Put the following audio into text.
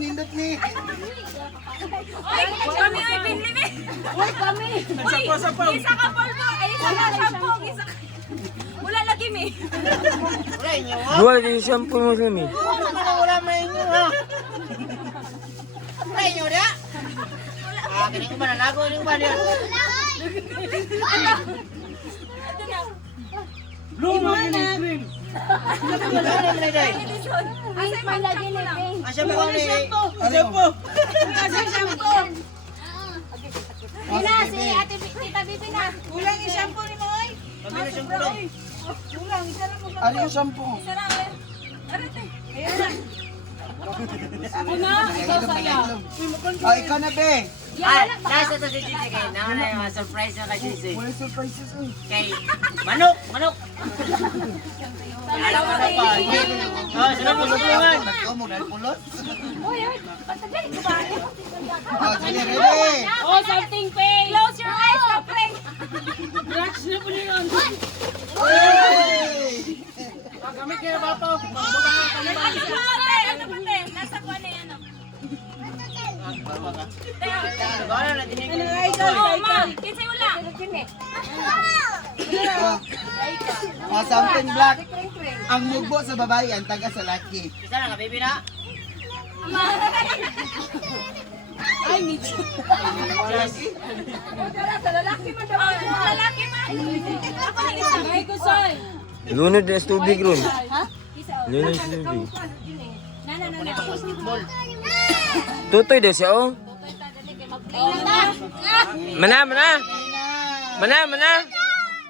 nindot ni. Ay, kami ay pinili. Uy, kami. Uy, isa ka polvo. Ay, isa ka shampoo. Isa ka. Wala lagi mi. Wala inyo ha. Dua yung shampoo mo sumi. Wala man inyo ha. Wala inyo dia. Ah, kini ko ba nalago ni ba dia? Luma na. Wala na man day. Ay, malagi ni Ping. Asa mo ni? Shampoo. Kasi shampoo. Ina, si Ate Tita Bibi na. Kulang yung shampoo ni Moy. Kami na siyang kulay. Kulang, isa lang mo. Ano yung shampoo? Isa lang. Arate. Ayan na. Ako na, ikaw saya. Ah, ikaw na be. Nasa to si Gigi kay na yung surprise na kay Gigi. Wala surprises eh. Kay manok. Alam mo na pa. Oh, sila po tulungan. Ikaw mo dahil pulot. Uy, patagay ko ba? Ah, sige, ready. Oh, something Ping. Close your eyes, kapring. Relax na po niyon. Hey! Gamit niya ba po? Ano ba, te? Nasa kuha na yan, oh. Gawala na dinig. Oo, ma. Kinsay wala. Ah, something black. Ang mugbo sa babae, ang taga sa laki. Isa na ka baby na. Ay, Mitch. Lalaki man. Ako na isa. Ay, kusay. Lunod na sa tubig ron. Lunod sa tubig. Tutoy daw siya oh. Mana.